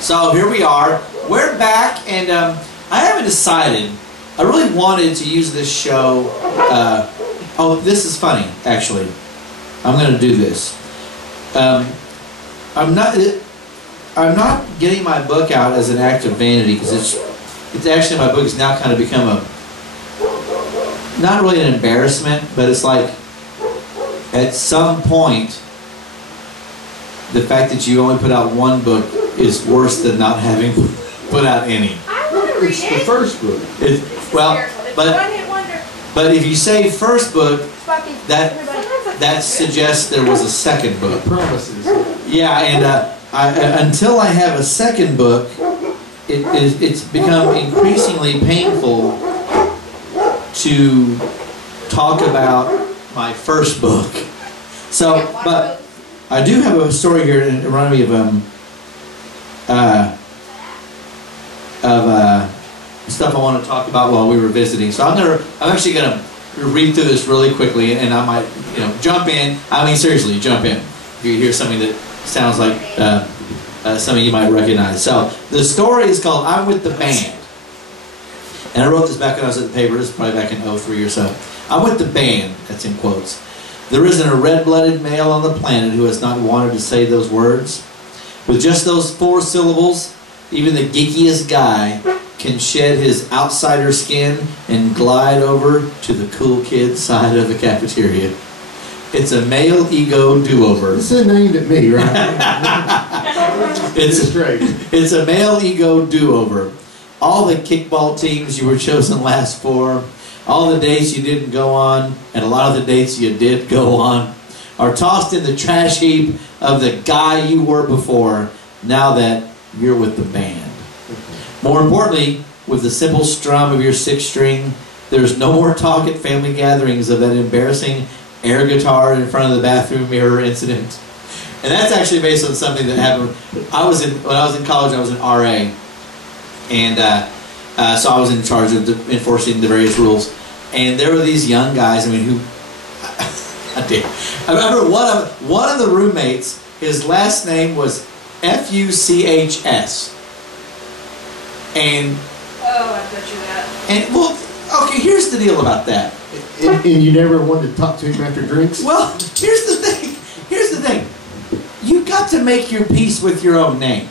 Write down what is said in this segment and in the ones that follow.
So here we are. We're back, and I haven't decided. I really wanted to use this show. Oh, this is funny, actually. I'm going to do this. I'm not getting my book out as an act of vanity, because it's actually, my book has now kind of become not really an embarrassment, but it's like at some point the fact that you only put out one book is worse than not having put out any. It's the first book. But if you say first book, that suggests there was a second book. Promises. Yeah, and until I have a second book, it's become increasingly painful to talk about my first book. So, but I do have a story here that reminded me of stuff I want to talk about while we were visiting. So I'm actually gonna read through this really quickly, and I might, jump in. I mean, seriously, jump in if you hear something that sounds like something you might recognize. So the story is called "I'm with the Band," and I wrote this back when I was at the paper. This is probably back in '03 or so. I'm with the band. That's in quotes. There isn't a red-blooded male on the planet who has not wanted to say those words. With just those 4 syllables, even the geekiest guy can shed his outsider skin and glide over to the cool kid side of the cafeteria. It's a male ego do-over. This is aimed at me, right? It's a male ego do-over. All the kickball teams you were chosen last for, all the dates you didn't go on, and a lot of the dates you did go on, are tossed in the trash heap of the guy you were before, now that you're with the band. More importantly, with the simple strum of your 6th string, there's no more talk at family gatherings of that embarrassing air guitar in front of the bathroom mirror incident. And that's actually based on something that happened. When I was in college, I was an RA, and so I was in charge of enforcing the various rules. And there were these young guys. I mean, who? I remember one of the roommates. His last name was Fuchs. And oh, I bet you that. And well, okay. Here's the deal about that. And you never wanted to talk to him after drinks? Well, here's the thing. Here's the thing. You got to make your peace with your own name.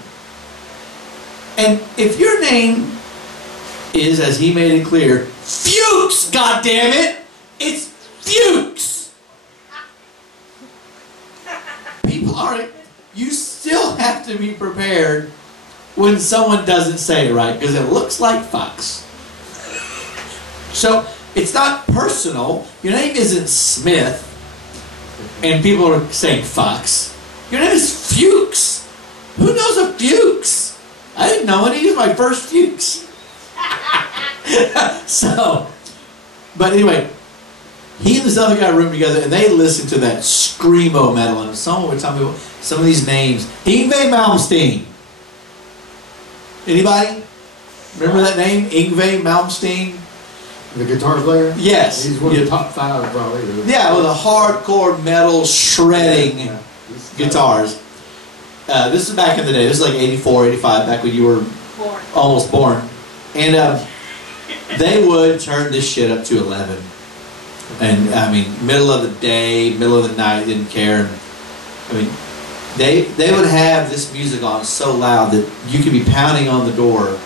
And if your name is, as he made it clear, Fuchs, goddammit, it's Fuchs. People aren't. You still have to be prepared when someone doesn't say it right, because it looks like Fox. So it's not personal. Your name isn't Smith, and people are saying Fox. Your name is Fuchs. Who knows a Fuchs? I didn't know any. He was my first Fuchs. So, but anyway, he and this other guy roomed together, and they listened to that screamo metal, and someone would tell me some of these names. Yngwie Malmsteen. Anybody remember that name, Yngwie Malmsteen? The guitar player? Yes. He's one of the top 5 probably. Yeah, with a hardcore metal shredding guitars. This is back in the day. This is like 84, 85, back when you were almost born. And they would turn this shit up to 11. And I mean, middle of the day, middle of the night, didn't care. I mean, they would have this music on so loud that you could be pounding on the door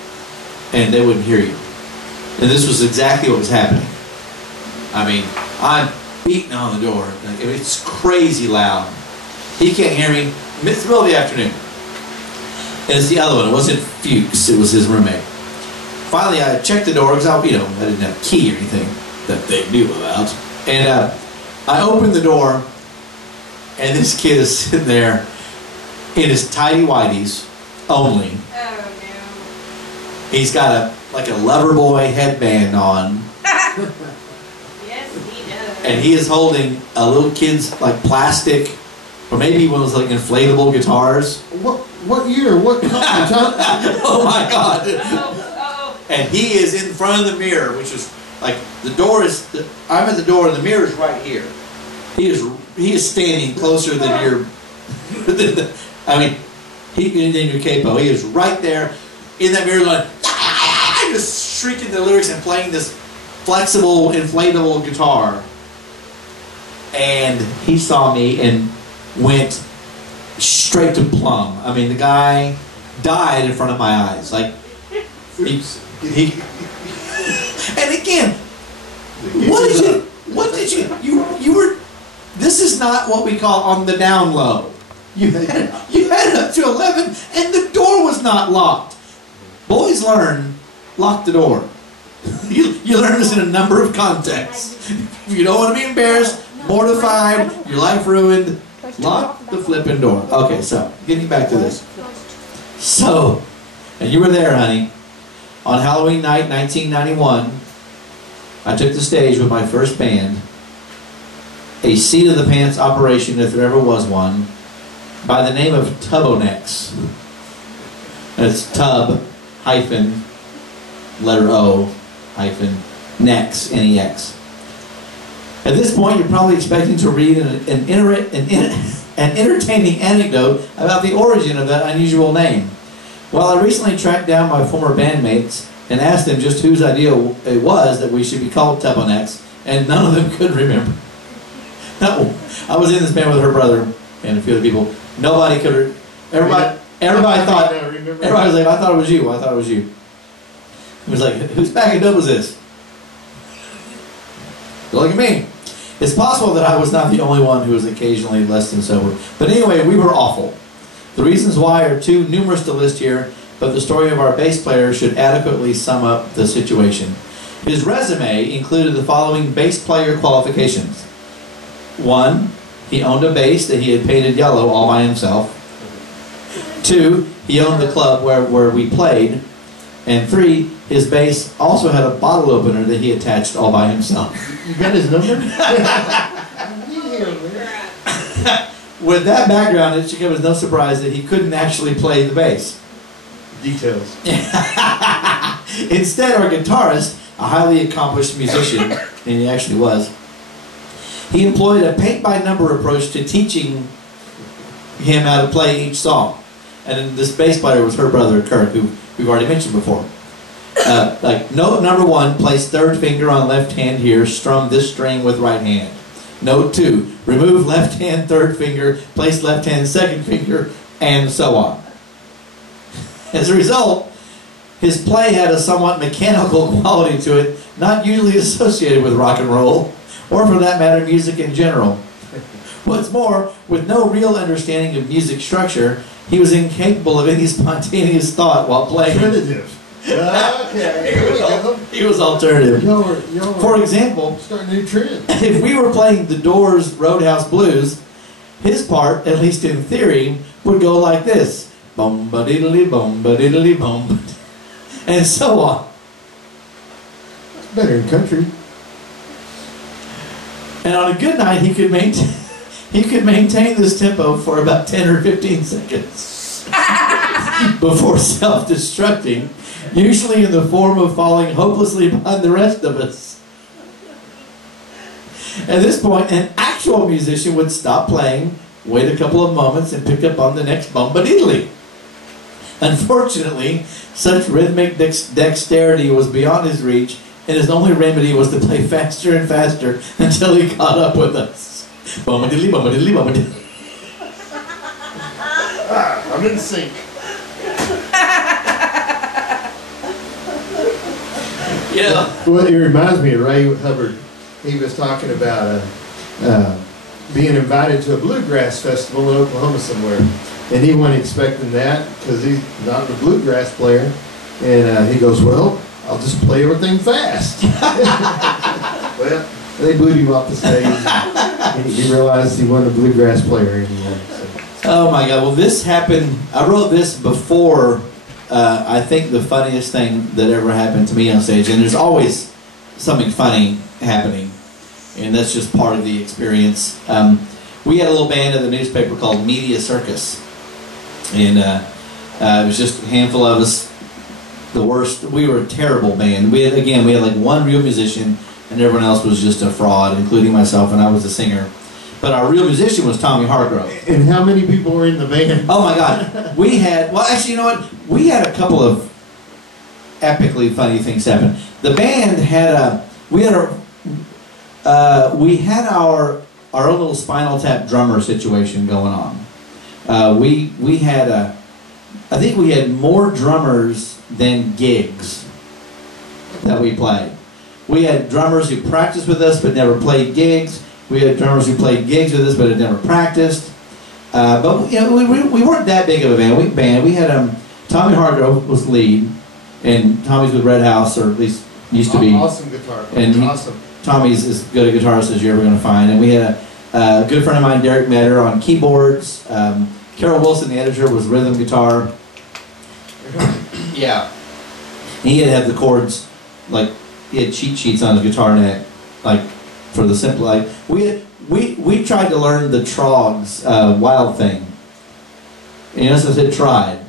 and they wouldn't hear you. And this was exactly what was happening. I mean, I'm beating on the door. It's crazy loud. He can't hear me. It's the middle of the afternoon. And it's the other one. It wasn't Fuchs. It was his roommate. Finally, I checked the door because I didn't have a key or anything that they knew about. And I opened the door, and this kid is sitting there in his tidy whities only. Oh no. He's got like a lover boy headband on. Yes, he does. And he is holding a little kid's like plastic, or maybe one of those like inflatable guitars. What year? What college? Oh my God. Uh-oh. And he is in front of the mirror, which is like the door is. I'm at the door, and the mirror is right here. He is standing closer than your. I mean, He knew capo. He was right there in that mirror going, just shrieking the lyrics and playing this flexible, inflatable guitar. And he saw me and went straight to plumb. I mean, the guy died in front of my eyes. Like, he and again, what did you were, this is not what we call on the down low. You had it up to 11 and the door was not locked. Boys learn, lock the door. You learn this in a number of contexts. If you don't want to be embarrassed, mortified, your life ruined, lock the flipping door. Okay, so, getting back to this. So, and you were there, honey. On Halloween night, 1991, I took the stage with my first band, a seat-of-the-pants operation, if there ever was one, by the name of Tubonecks. It's tub, hyphen, letter O, hyphen, Nex, N-E-X. At this point, you're probably expecting to read an entertaining anecdote about the origin of that unusual name. Well, I recently tracked down my former bandmates and asked them just whose idea it was that we should be called Tubonecks, and none of them could remember. No, I was in this band with her brother and a few other people. Nobody could. Everybody thought. Everybody was like, "I thought it was you. I thought it was you." It was like, "Whose bag of dope was this?" Look at me. It's possible that I was not the only one who was occasionally less than sober. But anyway, we were awful. The reasons why are too numerous to list here, but the story of our bass player should adequately sum up the situation. His resume included the following bass player qualifications. 1, he owned a bass that he had painted yellow all by himself. 2, he owned the club where we played. And 3, his bass also had a bottle opener that he attached all by himself. You got his number? With that background, it should come as no surprise that he couldn't actually play the bass. Details. Instead, our guitarist, a highly accomplished musician, and he actually was, he employed a paint-by-number approach to teaching him how to play each song. And then this bass player was her brother, Kirk, who we've already mentioned before. Like, note number 1, place third finger on left hand here, strum this string with right hand. Note 2, remove left hand third finger, place left hand second finger, and so on. As a result, his play had a somewhat mechanical quality to it, not usually associated with rock and roll, or for that matter, music in general. What's more, with no real understanding of music structure, he was incapable of any spontaneous thought while playing. Primitive. Okay. He was alternative. For example, starting a new trend. If we were playing the Doors' Roadhouse Blues, his part, at least in theory, would go like this. Bum-ba-diddly, bum-ba-diddly, bum. And so on. It's better in country. And on a good night, he could maintain this tempo for about 10 or 15 seconds before self-destructing, usually in the form of falling hopelessly behind the rest of us. At this point, an actual musician would stop playing, wait a couple of moments, and pick up on the next bum-ba-diddly. Unfortunately, such rhythmic dexterity was beyond his reach, and his only remedy was to play faster and faster until he caught up with us. Bum-ba-diddly, bum-ba-diddly, bum-ba-diddly. I'm in sync. Yeah. Well, it reminds me of Ray Hubbard. He was talking about being invited to a bluegrass festival in Oklahoma somewhere. And he wasn't expecting that because he's not a bluegrass player. And he goes, well, I'll just play everything fast. Well, they booed him off the stage. And he realized he wasn't a bluegrass player anymore. So. Oh my God, well this happened, I wrote this before I think the funniest thing that ever happened to me on stage, and there's always something funny happening, and that's just part of the experience. We had a little band in the newspaper called Media Circus, and it was just a handful of us, the worst. We were a terrible band. We had like one real musician, and everyone else was just a fraud, including myself, and I was the singer. But our real musician was Tommy Hargrove. And how many people were in the band? Oh my God. We had, well actually you know what? We had a couple of epically funny things happen. The band had we had our own little Spinal Tap drummer situation going on. We had I think we had more drummers than gigs that we played. We had drummers who practiced with us but never played gigs. We had drummers who played gigs with us but had never practiced. But you know, we weren't that big of a band. We had Tommy Hargrove was lead, and Tommy's with Red House, or at least used to be. Awesome guitar player. And awesome. Tommy's as good a guitarist as you're ever going to find. And we had a good friend of mine, Derek Metter, on keyboards. Carol Wilson, the editor, was rhythm guitar. Yeah. He had the chords, like, he had cheat sheets on his guitar neck, like, for the simple, like, we tried to learn the Trogs Wild Thing. You know, so I said tried.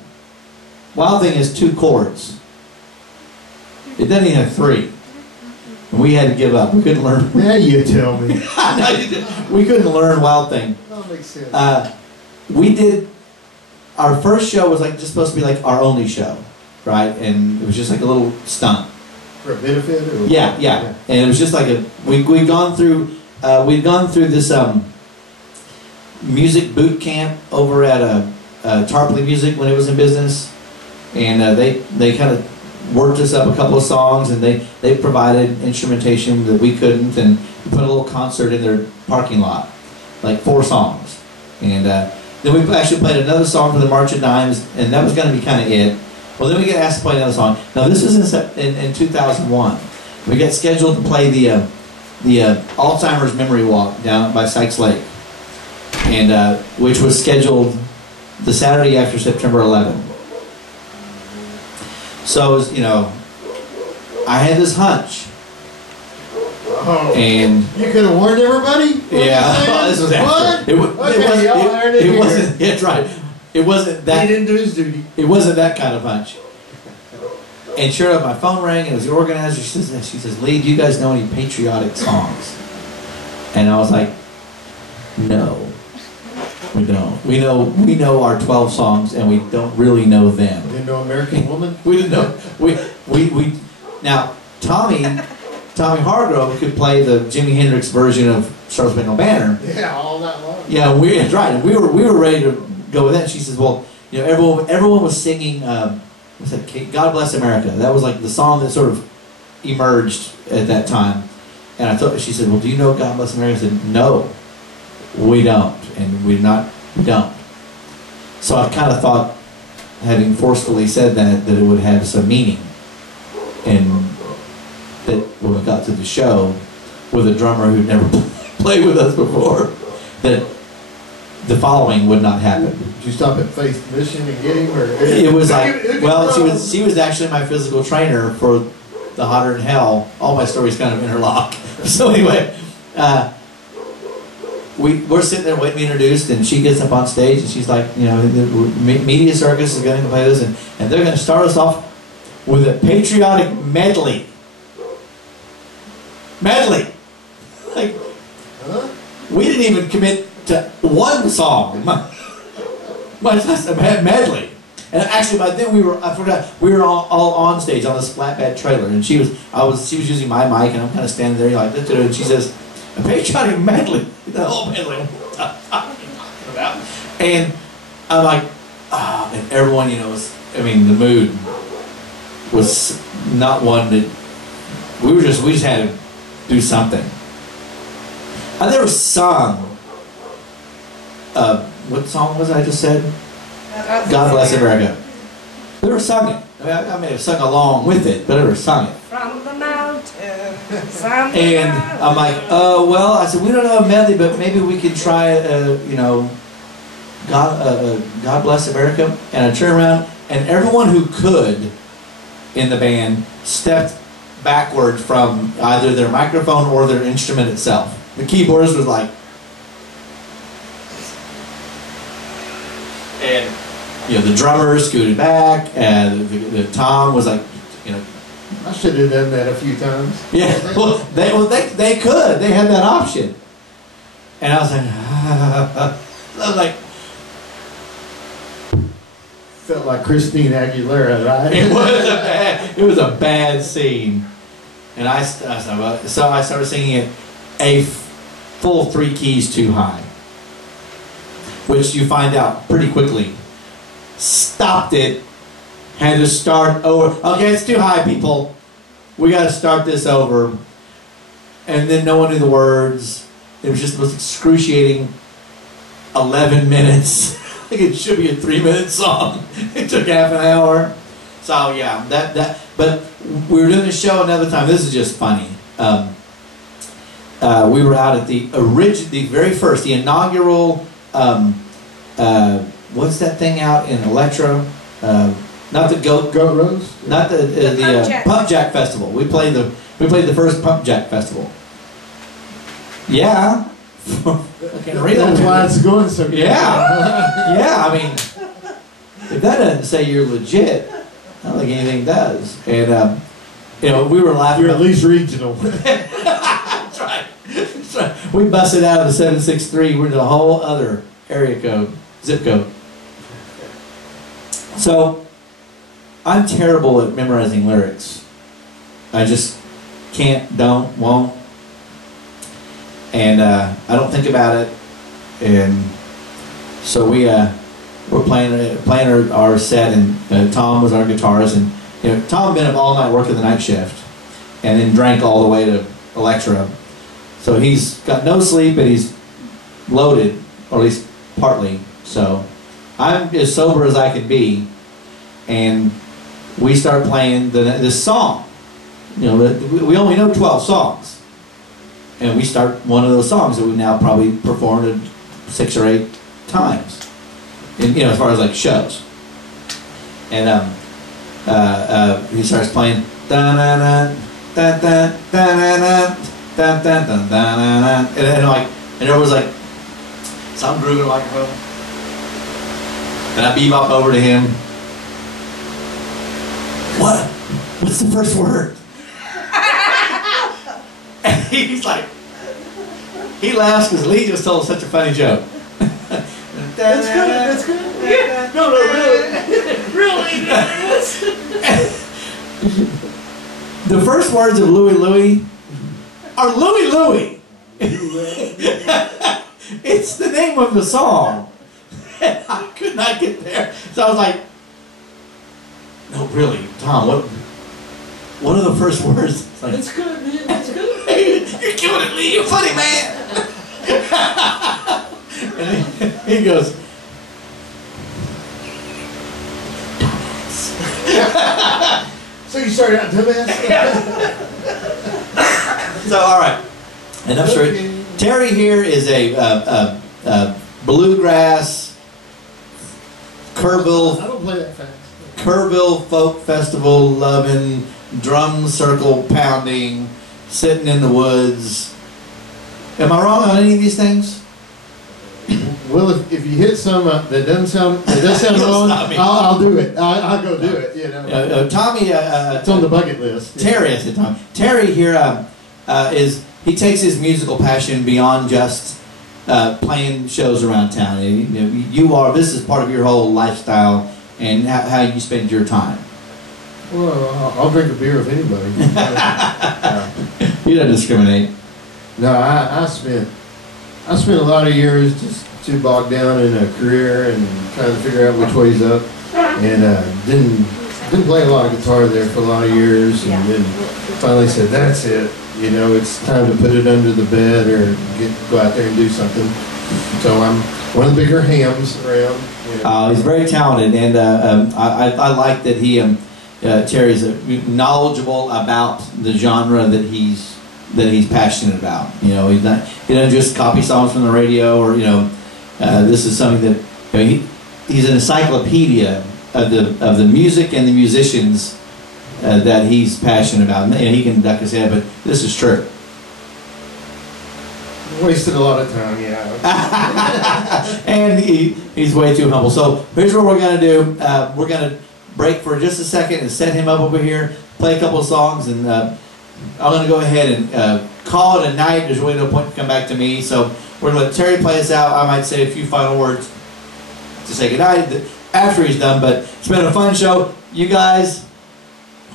Wild Thing has 2 chords. It doesn't even have 3. And we had to give up. We couldn't learn. Now you tell me. We couldn't learn Wild Thing. That makes sense. We did, our first show was like just supposed to be like our only show, right? And it was just like a little stunt. For a benefit? Or yeah. And it was just like we'd gone through this music boot camp over at Tarpley Music when it was in business, and they kind of worked us up a couple of songs, and they provided instrumentation that we couldn't, and we put a little concert in their parking lot, like 4 songs, and then we actually played another song for the March of Dimes, and that was going to be kind of it. Well, then we get asked to play another song. Now this was in 2001. We got scheduled to play the Alzheimer's Memory Walk down by Sykes Lake, and which was scheduled the Saturday after September 11th. So, you know, I had this hunch. Oh, and you could have warned everybody? Yeah, this was after. What? It wasn't, that's right. It wasn't that. He didn't do his duty. It wasn't that kind of hunch. And sure enough, my phone rang, and it was the organizer. She says, Lee, do you guys know any patriotic songs? And I was like, no. We don't. We know our 12 songs, and we don't really know them. You didn't know American Woman? We didn't know. We now Tommy Hargrove could play the Jimi Hendrix version of Star Spangled Banner. Yeah, all night long. Yeah, that's right. And we were ready to go with that. And she says, well, you know, everyone was singing. What's that? God Bless America. That was like the song that sort of emerged at that time. And I thought, she said, well, do you know God Bless America? I said, no, we don't. And we don't. So I kind of thought, having forcefully said that it would have some meaning. And that when we got to the show with a drummer who'd never played with us before, that the following would not happen. Did you stop at Faith Mission and get him? Or it was like, well, she was actually my physical trainer for the Hotter Than Hell. All my stories kind of interlock. So anyway, we're sitting there waiting to be introduced, and she gets up on stage, and she's like, you know, the Media Circus is going to play this, and they're going to start us off with a patriotic medley. Like, huh? We didn't even commit to one song, much less a medley. And actually, by then we were all on stage on this flatbed trailer, and she was using my mic, and I'm kind of standing there like this, and she says, a patriotic medley, the whole medley. What I'm talking about. And I'm like, ah, and everyone, you know, the mood was not one that we just had to do something. I never sung. What song was I just said? God Bless America. Never sung it. I may have sung along with it, but I never sung it. From the mountains. And I'm like, well, I said, we don't know a medley, but maybe we could try, you know, God Bless America. And I turned around, and everyone who could in the band stepped backward from either their microphone or their instrument itself. The keyboardist was like, and you know, the drummer scooted back, and the Tom was like, you know, I should have done that a few times. yeah, well, they could. They had that option. And I was like, I was like, Felt like Christine Aguilera, right? it was a bad scene. And so I started singing it a full 3 keys too high, which you find out pretty quickly. Stopped it, had to start over. Okay, it's too high, people. We got to start this over. And then no one knew the words. It was just the most excruciating 11 minutes. I think it should be a 3-minute song. It took half an hour. So yeah, but we were doing the show another time. This is just funny. We were out at the very first, the inaugural, what's that thing out in Electro? Not the Goat Rose? Not the Pump Jack Festival. We played the first Pump Jack Festival. Yeah. That's why it's going so good. Yeah. Yeah, I mean, if that doesn't say you're legit, I don't think anything does. And, you know, we were laughing. You're at least regional. That's right. That's right. We busted out of the 763. We're into a whole other area code, zip code. So, I'm terrible at memorizing lyrics. I just can't, don't, won't. And I don't think about it. And so we're playing our set, and Tom was our guitarist, and you know, Tom had been up all night working the night shift, and then drank all the way to Electra. So he's got no sleep, and he's loaded, or at least partly. So I'm as sober as I can be, and we start playing this song. You know, we only know 12 songs. And we start one of those songs that we've now probably performed 6 or 8 times, you know, as far as like shows. And he starts playing da na na da da da na na da da da da na na, and everyone's like, so I'm grooving like a microphone, and I bebop over to him. What's the first word? And he's like, he laughs because Lee just told such a funny joke. That's good, that's good. Yeah. No, really. The first words of Louie Louie are Louie Louie. It's the name of the song. I could not get there. So I was like, no, really, Tom, what are the first words? It's like, That's good, man, that's good. You're killing it, Lee. You're funny, man. And he goes, So you started out dumbass? So, all right. Enough story. Terry here is a bluegrass, Kerrville. I don't play that fast. Kerrville Folk Festival loving, drum circle pounding, sitting in the woods. Am I wrong on any of these things? Well, if you hit some that does sound wrong, I'll do it. I'll go do it. You know. Tommy. It's on the bucket list. Terry, I said Tommy. Terry here he takes his musical passion beyond just playing shows around town. This is part of your whole lifestyle and how you spend your time. Well, I'll drink a beer with anybody. You don't discriminate. No, I spent a lot of years just too bogged down in a career and trying to figure out which way's up, and didn't play a lot of guitar there for a lot of years, and then finally said, that's it. You know, it's time to put it under the bed or go out there and do something. So I'm one of the bigger hams around. You know. He's very talented, and I like that Terry's knowledgeable about the genre that he's passionate about. You know, he doesn't just copy songs from the radio, or this is something that he's an encyclopedia of the music and the musicians that he's passionate about, and he can duck his head, but this is true. Wasted a lot of time, yeah. And he's way too humble. So here's what we're gonna do. We're gonna break for just a second and set him up over here, play a couple of songs, and I'm going to go ahead and call it a night. There's really no point to come back to me. So we're going to let Terry play us out. I might say a few final words to say goodnight after he's done, but it's been a fun show. You guys,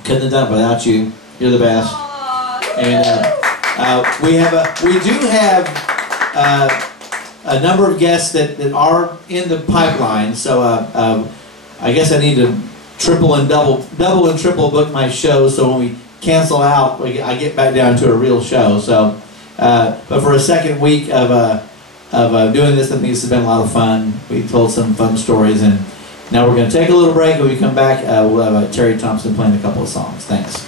couldn't have done it without you. You're the best. And we do have a number of guests that are in the pipeline, so I guess I need to double and triple book my shows, so when we cancel out, I get back down to a real show. So, but for a second week of doing this, I think this has been a lot of fun. We told some fun stories, and now we're going to take a little break. When we come back, we'll have Terry Thompson playing a couple of songs. Thanks.